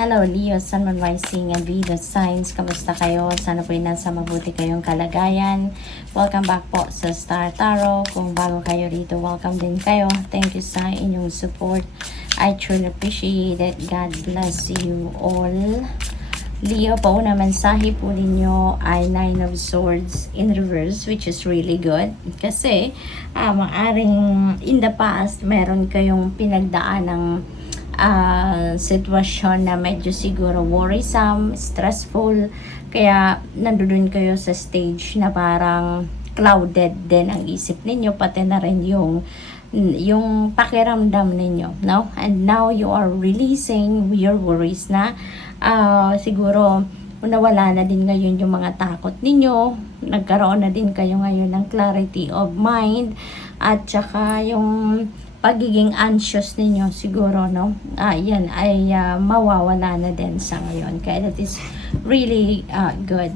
Hello Leo, Sun, Moon, Rising, and Venus signs. Kamusta kayo? Sana po nasa mabuti kayong kalagayan. Welcome back po sa Star Tarot. Kung bago kayo rito, welcome din kayo. Thank you sa inyong support. I truly appreciate it. God bless you all. Leo, pauna mensahe po ninyo ay Nine of Swords in reverse, which is really good. Kasi, maaring in the past, meron kayong pinagdaan ng sitwasyon na medyo siguro worrisome, stressful, kaya nandoon kayo sa stage na parang clouded din ang isip ninyo, pati na rin yung pakiramdam ninyo, no? And now you are releasing your worries na siguro nawala na din ngayon yung mga takot ninyo, nagkaroon na din kayo ngayon ng clarity of mind, at saka yung pagiging anxious ninyo siguro, no? Yan ay mawawala na din sa ngayon. Kaya that is really good.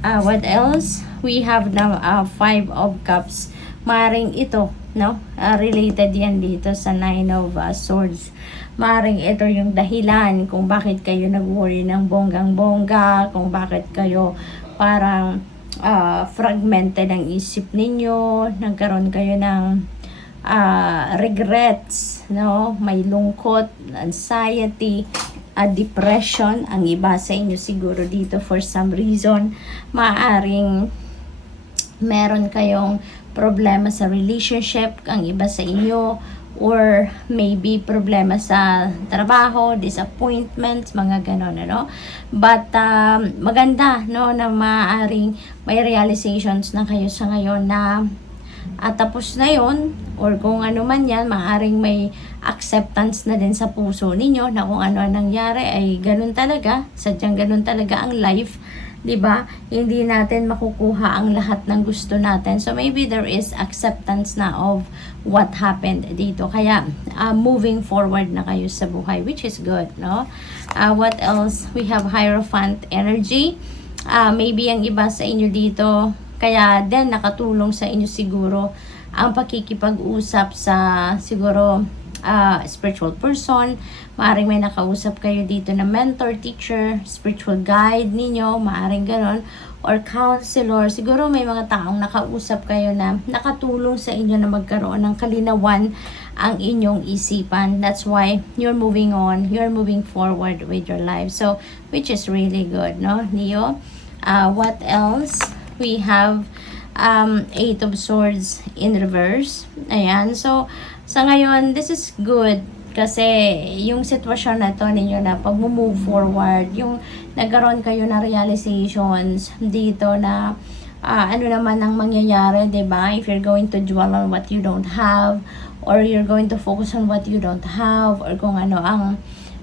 What else? We have now Five of Cups. Maring ito, no? Related yan dito sa Nine of Swords. Maring ito yung dahilan kung bakit kayo nag-worry ng bonggang-bongga, kung bakit kayo parang fragmented ang isip ninyo, nagkaroon kayo ng regrets, no? May lungkot, anxiety, depression. Ang iba sa inyo siguro dito for some reason, maaring meron kayong problema sa relationship, ang iba sa inyo, or maybe problema sa trabaho, disappointments, mga ganon, ano? But maganda, no, na maaring may realizations na kayo sa ngayon na tapos na yon, or kung ano man yan, maaaring may acceptance na din sa puso ninyo na kung ano nangyari ay ganun talaga, sadyang ganun talaga ang life, di ba? Hindi natin makukuha ang lahat ng gusto natin, so maybe there is acceptance na of what happened dito, kaya moving forward na kayo sa buhay, which is good, no? What else? We have Hierophant energy. Maybe ang iba sa inyo dito, kaya din nakatulong sa inyo siguro ang pakikipag-usap sa siguro spiritual person. Maaring may nakausap kayo dito na mentor, teacher, spiritual guide ninyo, maaring ganon, or counselor. Siguro may mga taong nakausap kayo na nakatulong sa inyo na magkaroon ng kalinawan ang inyong isipan. That's why you're moving on, you're moving forward with your life. So, which is really good, no, Leo? What else? We have Eight of Swords in reverse. Ayan. So, sa ngayon, this is good. Kasi, yung sitwasyon na to ninyo na pag-move forward, yung nagkaroon kayo na realizations dito na ano naman ang mangyayari, diba? If you're going to dwell on what you don't have, or you're going to focus on what you don't have, or kung ano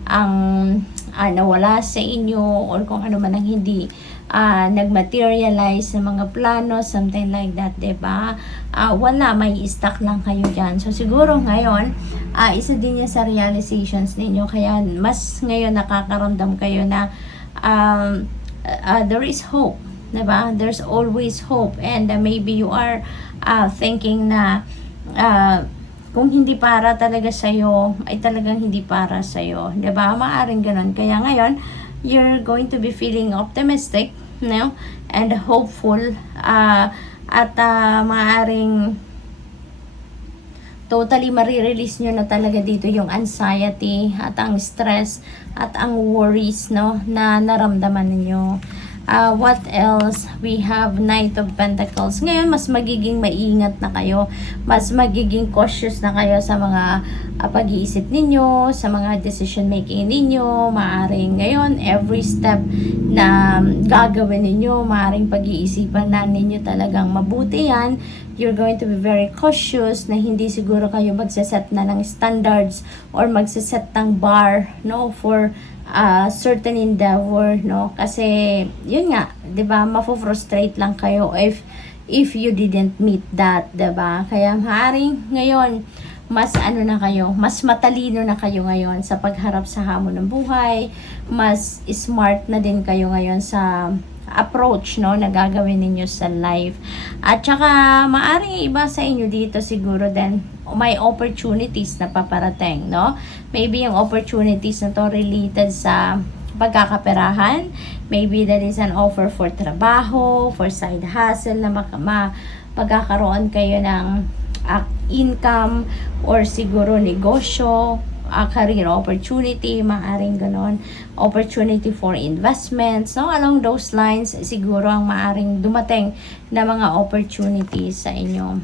ang nawala sa inyo, or kung ano man ang hindi nagmaterialize sa mga plano, something like that, diba? Wala, may stuck lang kayo dyan. So, siguro ngayon, isa din yan sa realizations ninyo, kaya mas ngayon nakakaramdam kayo na there is hope, diba? There's always hope, and maybe you are thinking na kung hindi para talaga sa'yo, ay talagang hindi para sa'yo, diba? Maaring ganun. Kaya ngayon, you're going to be feeling optimistic, no? And hopeful, at maaring totally marirelease nyo na talaga dito yung anxiety at ang stress at ang worries, no, na naramdaman ninyo. What else? We have Knight of Pentacles. Ngayon, mas magiging maingat na kayo. Mas magiging cautious na kayo sa mga pag-iisip ninyo, sa mga decision making ninyo. Maaring ngayon, every step na gagawin ninyo, maaring pag-iisipan na ninyo talagang mabuti yan. You're going to be very cautious na hindi siguro kayo magsaset na ng standards or magsaset ng bar, no, for certain endeavor, no? Kasi yun nga, 'di ba? Mafo-frustrate lang kayo if you didn't meet that, 'di ba? Kaya maaaring ngayon mas ano na kayo, mas matalino na kayo ngayon sa pagharap sa hamon ng buhay, mas smart na din kayo ngayon sa approach, no, na gagawin ninyo sa life. At saka maaring iba sa inyo dito siguro din may opportunities na paparating, no? Maybe yung opportunities na to related sa pagkakaperahan. Maybe that is an offer for trabaho, for side hustle na pagkakaroon kayo ng income, or siguro negosyo, career opportunity, maaring ganon, opportunity for investments, no? Along those lines, siguro ang maaring dumating na mga opportunities sa inyo.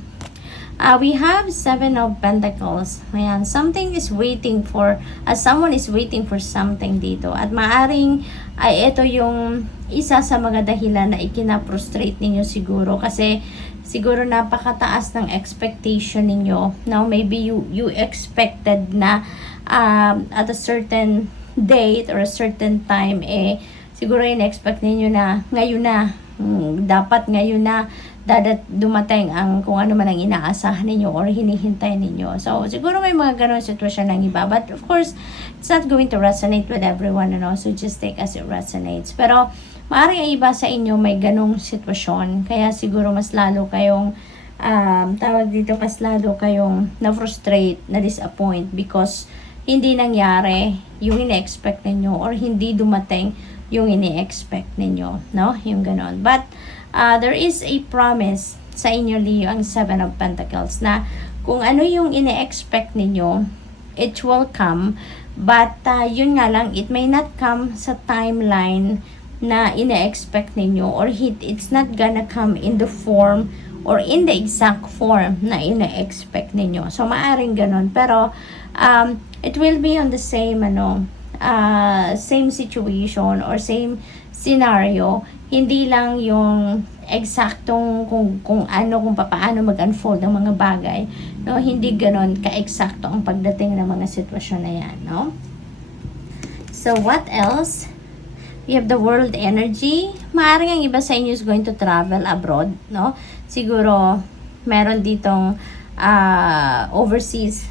We have 7 of Pentacles. Ayan, something is waiting for, someone is waiting for something dito. At maaring, ito yung isa sa mga dahilan na ikina-frustrate ninyo siguro. Kasi, siguro napakataas ng expectation ninyo. Now, maybe you expected na at a certain date or a certain time, siguro in-expect ninyo na ngayon na, dapat ngayon na dumating ang kung ano man ang inaasahan ninyo or hinihintay ninyo. So, siguro may mga ganun sitwasyon ng iba. But, of course, it's not going to resonate with everyone, so just take as it resonates. Pero, maaaring ang iba sa inyo may ganung sitwasyon. Kaya, siguro mas lalo kayong, mas lalo kayong na-frustrate, na-disappoint because hindi nangyari yung ine-expect ninyo or hindi dumating yung ine-expect ninyo, no? Yung ganon. But, there is a promise sa inyo, Leo, ang 7 of Pentacles, na kung ano yung ine-expect ninyo, it will come. But, yun nga lang, it may not come sa timeline na ine-expect ninyo, or it's not gonna come in the form or in the exact form na ine-expect ninyo. So, maaring ganon. Pero, it will be on the same, same situation or same scenario. Hindi lang yung eksaktong kung paano mag-unfold ang mga bagay, no? Hindi ganon ka-eksakto ang pagdating ng mga sitwasyon na yan, no? So, what else? You have the world energy. Maaaring ang iba sa inyo is going to travel abroad, no? Siguro, meron ditong overseas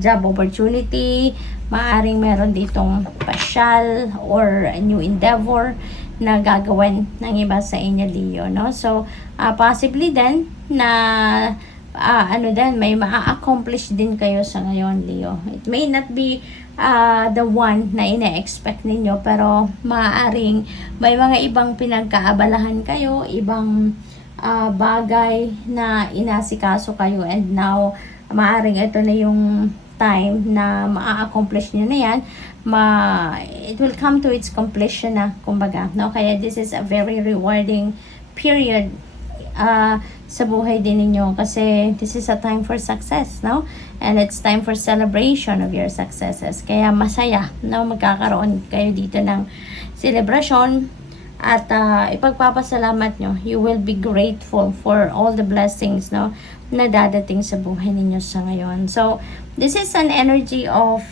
job opportunity. Maaaring meron ditong pasyal or a new endeavor na gagawin ng iba sa inyo, Leo, no? So, possibly din na may maa-accomplish din kayo sa ngayon, Leo. It may not be the one na ina-expect ninyo, pero maaaring may mga ibang pinagkaabalahan kayo, ibang bagay na inasikaso kayo, and now maaaring ito na yung time na maa-accomplish nyo na yan, it will come to its completion na, kumbaga, no? Kaya this is a very rewarding period sa buhay din ninyo, kasi this is a time for success, no? And it's time for celebration of your successes. Kaya masaya, no? Magkakaroon kayo dito ng celebration at ipagpapasalamat nyo. You will be grateful for all the blessings, no, na dadating sa buhay ninyo sa ngayon. So, this is an energy of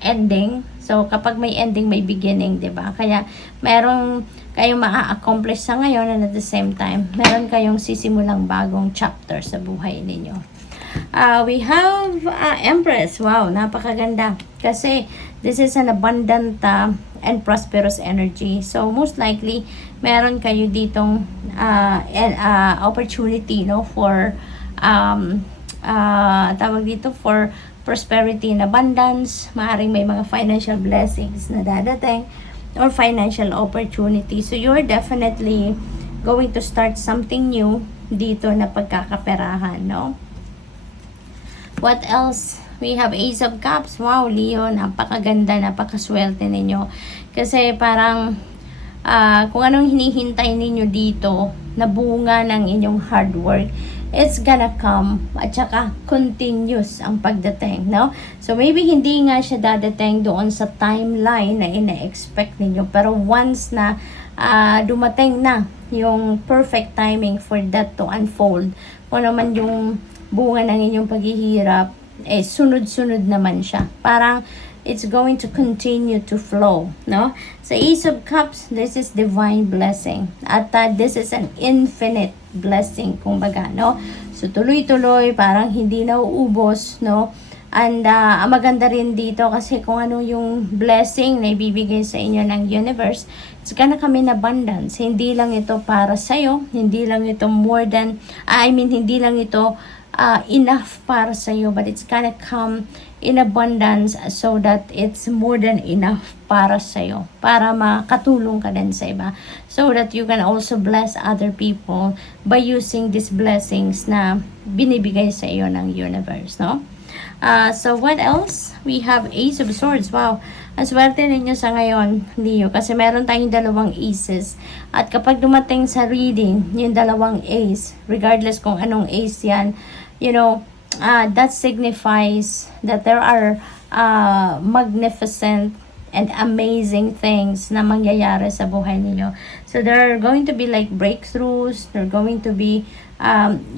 ending. So, kapag may ending, may beginning, diba? Kaya, meron kayong maa-accomplish sa ngayon, and at the same time, meron kayong sisimulang bagong chapter sa buhay ninyo. We have Empress. Wow, napakaganda. Kasi, this is an abundant and prosperous energy. So, most likely, meron kayo ditong opportunity, no, for tawag dito, for prosperity and abundance. Maaaring may mga financial blessings na dadating or financial opportunity. So, you're definitely going to start something new dito na pagkakaperahan, no? What else? We have Ace of Cups. Wow, Leo, napakaganda, napakaswerte ninyo. Kasi parang kung anong hinihintay ninyo dito na bunga ng inyong hard work, it's gonna come, at saka continuous ang pagdating, no? So, maybe hindi nga siya dadating doon sa timeline na ina-expect ninyo, pero once na dumating na yung perfect timing for that to unfold, kung naman yung bunga ng inyong paghihirap, sunod-sunod naman siya. Parang it's going to continue to flow, no? Sa Ace of Cups, this is divine blessing. At this is an infinite blessing, kumbaga, no? So, tuloy-tuloy, parang hindi nauubos, no? And maganda rin dito kasi kung ano yung blessing na ibibigay sa inyo ng universe, it's gonna come in abundance. Hindi lang ito para sa'yo, hindi lang ito hindi lang ito enough para sa'yo, but it's gonna come in abundance so that it's more than enough para sa'yo, para makatulong ka din sa iba, so that you can also bless other people by using these blessings na binibigay sa iyo ng universe, no? So what else? We have Ace of Swords. Wow, ang swerte ninyo sa ngayon, Leo, kasi meron tayong dalawang aces. At kapag dumating sa reading, yung dalawang ace, regardless kung anong ace yan, you know, that signifies that there are magnificent and amazing things na mangyayari sa buhay ninyo. So there are going to be like breakthroughs, there are going to be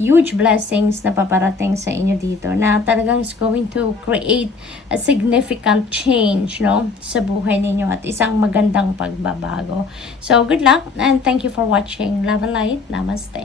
huge blessings na paparating sa inyo dito na talagang is going to create a significant change, no, sa buhay ninyo at isang magandang pagbabago. So good luck and thank you for watching. Love and light. Namaste.